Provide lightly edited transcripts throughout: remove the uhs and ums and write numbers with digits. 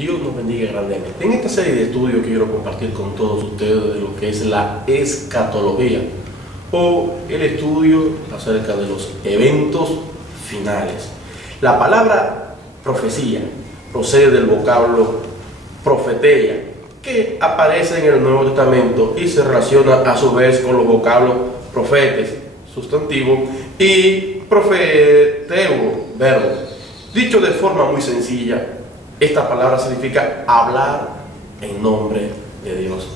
Dios nos bendiga grandemente. En esta serie de estudios quiero compartir con todos ustedes de lo que es la escatología o el estudio acerca de los eventos finales. La palabra profecía procede del vocablo profeteia, que aparece en el Nuevo Testamento y se relaciona a su vez con los vocablos profetes, sustantivo, y profeteo, verbo. Dicho de forma muy sencilla, esta palabra significa hablar en nombre de Dios.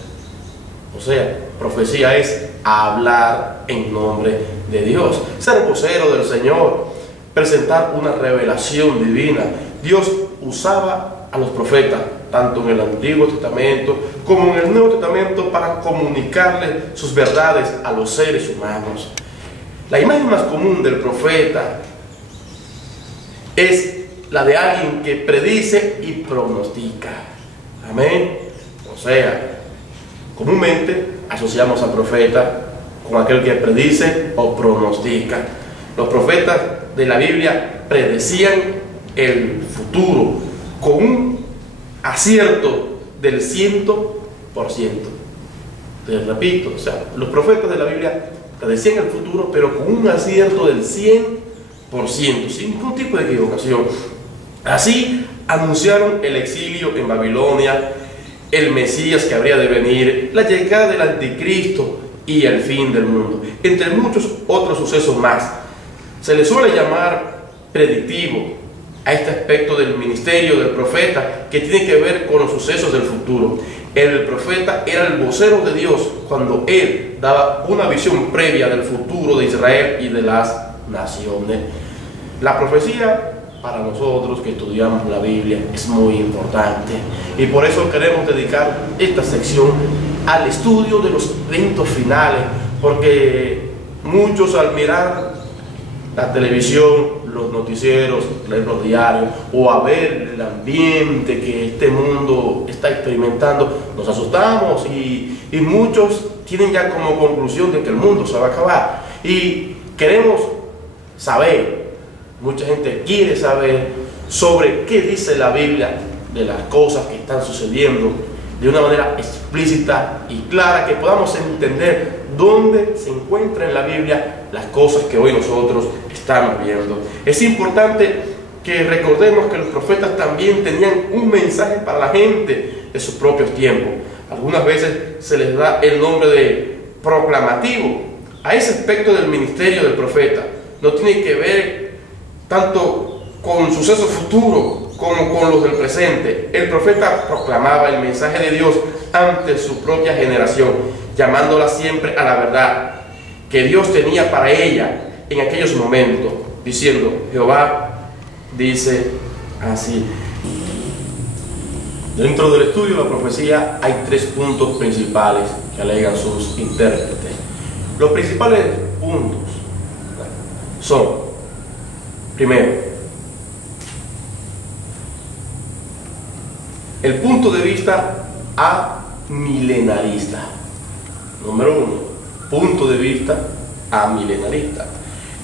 O sea, profecía es hablar en nombre de Dios, ser vocero del Señor, presentar una revelación divina. Dios usaba a los profetas, tanto en el Antiguo Testamento como en el Nuevo Testamento, para comunicarle sus verdades a los seres humanos. La imagen más común del profeta es la de alguien que predice y pronostica. Amén. O sea, comúnmente asociamos al profeta con aquel que predice o pronostica. Los profetas de la Biblia predecían el futuro con un acierto del 100%. Te repito, o sea, los profetas de la Biblia predecían el futuro, pero con un acierto del 100%, sin ningún tipo de equivocación. Así anunciaron el exilio en Babilonia, el Mesías que habría de venir, la llegada del anticristo y el fin del mundo, entre muchos otros sucesos más. Se le suele llamar predictivo a este aspecto del ministerio del profeta, que tiene que ver con los sucesos del futuro. El profeta era el vocero de Dios cuando él daba una visión previa del futuro de Israel y de las naciones. La profecía, para nosotros que estudiamos la Biblia, es muy importante, y por eso queremos dedicar esta sección al estudio de los eventos finales, porque muchos, al mirar la televisión, los noticieros, leer los diarios o a ver el ambiente que este mundo está experimentando, nos asustamos y muchos tienen ya como conclusión de que el mundo se va a acabar, y queremos saber. Mucha gente quiere saber sobre qué dice la Biblia de las cosas que están sucediendo de una manera explícita y clara, que podamos entender dónde se encuentran en la Biblia las cosas que hoy nosotros estamos viendo. Es importante que recordemos que los profetas también tenían un mensaje para la gente de sus propios tiempos. Algunas veces se les da el nombre de proclamativo a ese aspecto del ministerio del profeta. No tiene que ver tanto con sucesos futuros como con los del presente. El profeta proclamaba el mensaje de Dios ante su propia generación, llamándola siempre a la verdad que Dios tenía para ella en aquellos momentos, diciendo: Jehová dice así. Dentro del estudio de la profecía hay tres puntos principales que alegan sus intérpretes. Los principales puntos son: primero, el punto de vista amilenarista. Número uno, punto de vista amilenarista.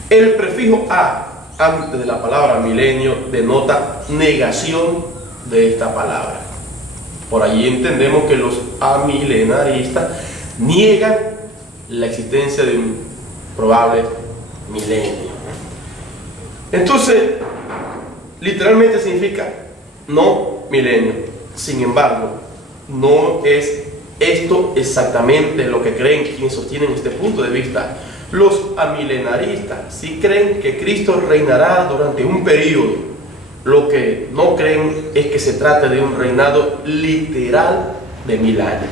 El prefijo a antes de la palabra milenio denota negación de esta palabra. Por allí entendemos que los amilenaristas niegan la existencia de un probable milenio. Entonces, literalmente significa no milenio. Sin embargo, no es esto exactamente lo que creen quienes sostienen este punto de vista. Los amilenaristas sí creen que Cristo reinará durante un periodo. Lo que no creen es que se trate de un reinado literal de 1000 años.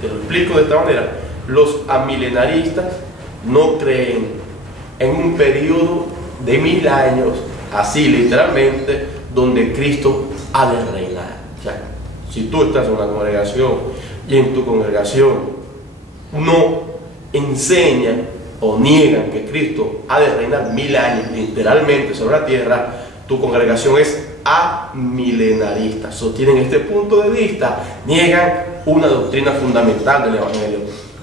Te lo explico de esta manera. Los amilenaristas no creen en un periodo de 1000 años, así literalmente, donde Cristo ha de reinar. O sea, si tú estás en una congregación y en tu congregación no enseñan o niegan que Cristo ha de reinar 1000 años literalmente sobre la tierra, tu congregación es amilenarista. Sostienen este punto de vista, niegan una doctrina fundamental del Evangelio.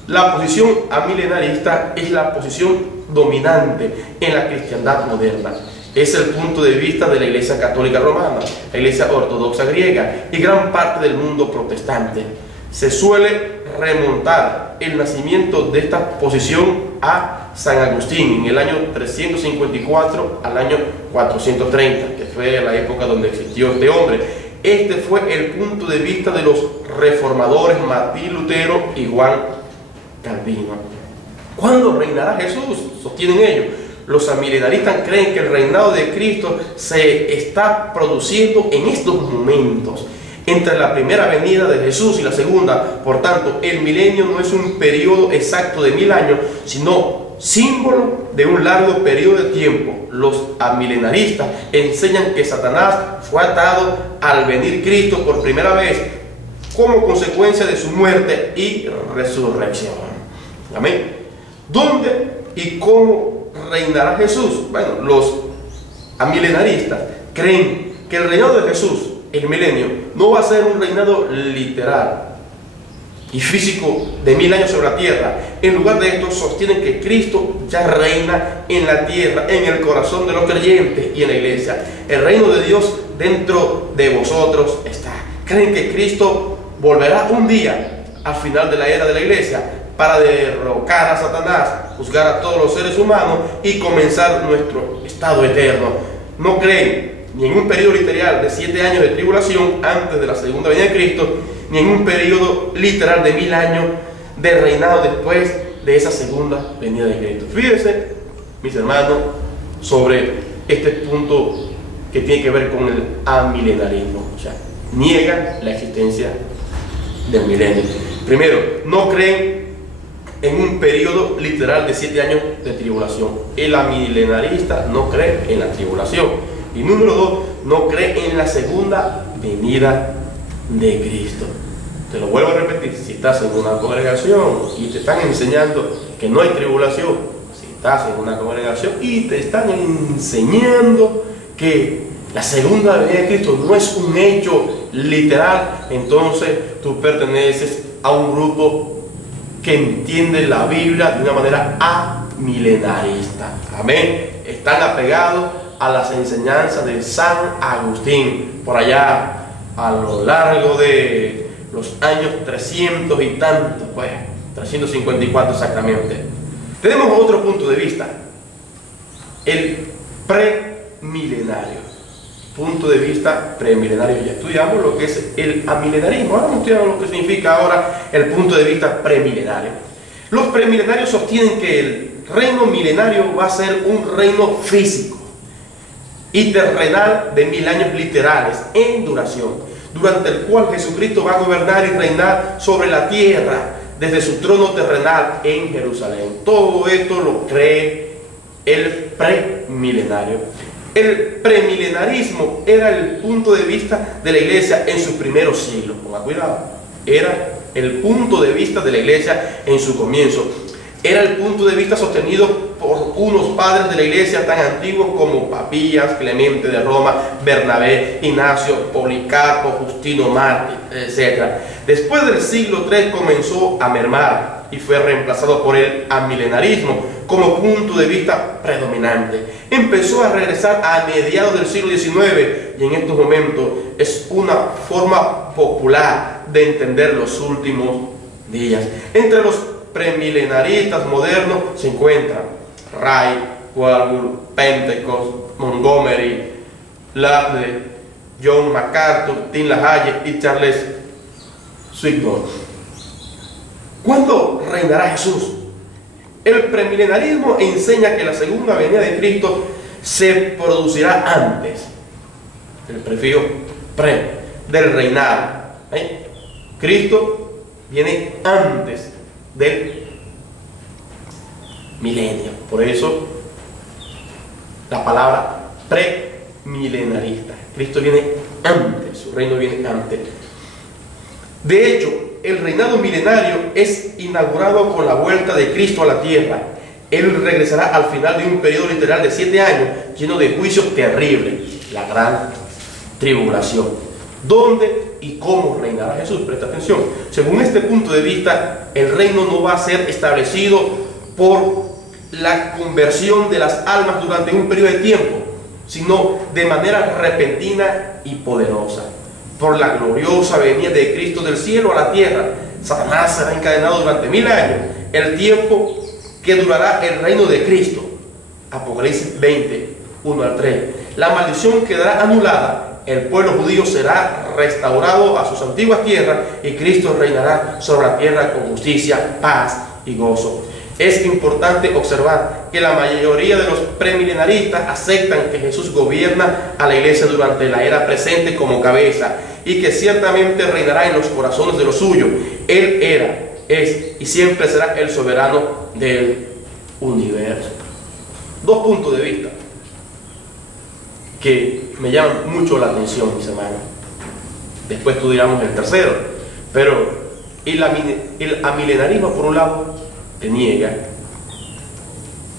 La posición amilenarista es la posición dominante en la cristiandad moderna. Es el punto de vista de la Iglesia Católica Romana, la Iglesia Ortodoxa griega y gran parte del mundo protestante. Se suele remontar el nacimiento de esta posición a San Agustín en el año 354 al año 430, que fue la época donde existió este hombre. Este fue el punto de vista de los reformadores Martín Lutero y Juan Calvino. ¿Cuándo reinará Jesús? Sostienen ellos. Los amilenaristas creen que el reinado de Cristo se está produciendo en estos momentos, entre la primera venida de Jesús y la segunda. Por tanto, el milenio no es un periodo exacto de 1000 años, sino símbolo de un largo periodo de tiempo. Los amilenaristas enseñan que Satanás fue atado al venir Cristo por primera vez como consecuencia de su muerte y resurrección. Amén. ¿Dónde y cómo reinará Jesús? Bueno, los amilenaristas creen que el reinado de Jesús, el milenio, no va a ser un reinado literal y físico de 1000 años sobre la tierra. En lugar de esto, sostienen que Cristo ya reina en la tierra, en el corazón de los creyentes y en la iglesia. El reino de Dios dentro de vosotros está. Creen que Cristo volverá un día al final de la era de la iglesia para derrocar a Satanás, juzgar a todos los seres humanos y comenzar nuestro estado eterno. No creen ni en un periodo literal de 7 años de tribulación antes de la segunda venida de Cristo, ni en un periodo literal de 1000 años de reinado después de esa segunda venida de Cristo. Fíjense, mis hermanos, sobre este punto que tiene que ver con el amilenarismo. O sea, niegan la existencia del milenio. Primero, no creen en un periodo literal de 7 años de tribulación. El amilenarista no cree en la tribulación. Y número 2, no cree en la segunda venida de Cristo. Te lo vuelvo a repetir: si estás en una congregación y te están enseñando que no hay tribulación, si estás en una congregación y te están enseñando que la segunda venida de Cristo no es un hecho literal, entonces tú perteneces a un grupo que entiende la Biblia de una manera amilenarista. Amén. Están apegados a las enseñanzas de San Agustín, por allá a lo largo de los años 300 y tanto, pues 354 exactamente. Tenemos otro punto de vista, el premilenario. Punto de vista premilenario. Ya estudiamos lo que es el amilenarismo. Ahora estudiamos lo que significa ahora el punto de vista premilenario. Los premilenarios sostienen que el reino milenario va a ser un reino físico y terrenal de 1000 años literales en duración, durante el cual Jesucristo va a gobernar y reinar sobre la tierra desde su trono terrenal en Jerusalén. Todo esto lo cree el premilenario. El premilenarismo era el punto de vista de la iglesia en sus primeros siglos. Ponga cuidado, era el punto de vista de la iglesia en su comienzo. Era el punto de vista sostenido por unos padres de la iglesia tan antiguos como Papías, Clemente de Roma, Bernabé, Ignacio, Policarpo, Justino Mártir, etc. Después del siglo III comenzó a mermar y fue reemplazado por el amilenarismo como punto de vista predominante. Empezó a regresar a mediados del siglo XIX y en estos momentos es una forma popular de entender los últimos días. Entre los premilenaristas modernos se encuentran Wright, Warburg, Pentecost, Montgomery, Lafley, John MacArthur, Tim LaHaye y Charles Swinburne. ¿Cuándo reinará Jesús? El premilenarismo enseña que la segunda venida de Cristo se producirá antes, el prefijo pre, del reinado. Cristo viene antes del milenio. Por eso la palabra premilenarista. Cristo viene antes, su reino viene antes. De hecho, el reinado milenario es inaugurado con la vuelta de Cristo a la tierra. Él regresará al final de un periodo literal de 7 años lleno de juicios terribles, la gran tribulación. ¿Dónde y cómo reinará Jesús? Presta atención. Según este punto de vista, el reino no va a ser establecido por la conversión de las almas durante un periodo de tiempo, sino de manera repentina y poderosa. Por la gloriosa venida de Cristo del cielo a la tierra, Satanás será encadenado durante 1000 años, el tiempo que durará el reino de Cristo. Apocalipsis 20, 1 al 3. La maldición quedará anulada, el pueblo judío será restaurado a sus antiguas tierras y Cristo reinará sobre la tierra con justicia, paz y gozo. Es importante observar que la mayoría de los premilenaristas aceptan que Jesús gobierna a la iglesia durante la era presente como cabeza y que ciertamente reinará en los corazones de los suyos. Él era, es y siempre será el soberano del universo. Dos puntos de vista que me llaman mucho la atención, mis hermanos. Después estudiamos el tercero. Pero el amilenarismo, por un lado, te niega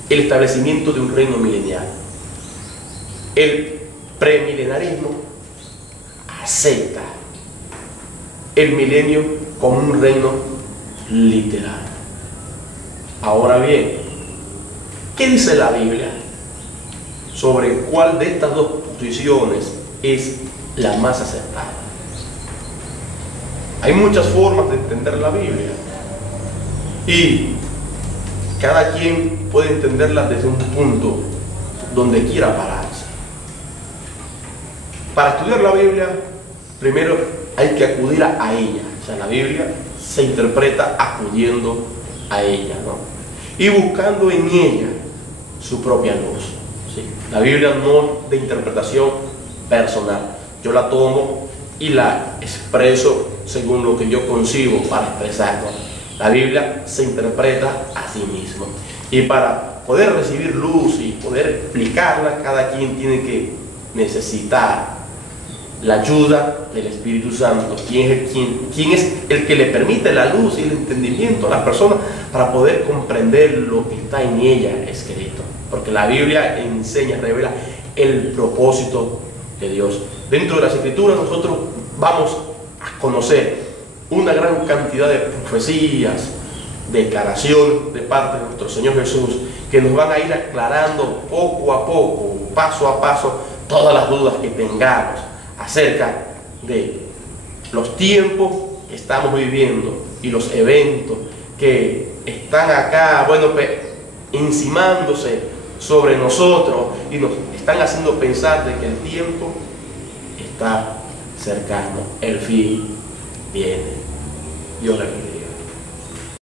el establecimiento de un reino milenial. El premilenarismo acepta el milenio como un reino literal. Ahora bien, ¿qué dice la Biblia sobre cuál de estas dos posiciones es la más aceptada? Hay muchas formas de entender la Biblia y cada quien puede entenderla desde un punto donde quiera pararse. Para estudiar la Biblia, primero hay que acudir a ella. O sea, la Biblia se interpreta acudiendo a ella, ¿no? Y buscando en ella su propia luz. ¿Sí? La Biblia no es de interpretación personal. Yo la tomo y la expreso según lo que yo concibo para expresarla. La Biblia se interpreta a sí mismo. Y para poder recibir luz y poder explicarla, cada quien tiene que necesitar la ayuda del Espíritu Santo, quien es el que le permite la luz y el entendimiento a las personas para poder comprender lo que está en ella escrito. Porque la Biblia enseña, revela el propósito de Dios. Dentro de las Escrituras nosotros vamos a conocer una gran cantidad de profecías, declaraciones de parte de nuestro Señor Jesús, que nos van a ir aclarando poco a poco, paso a paso, todas las dudas que tengamos acerca de los tiempos que estamos viviendo y los eventos que están acá, bueno, encimándose sobre nosotros y nos están haciendo pensar de que el tiempo está cercano, el fin viene. Dios le bendiga.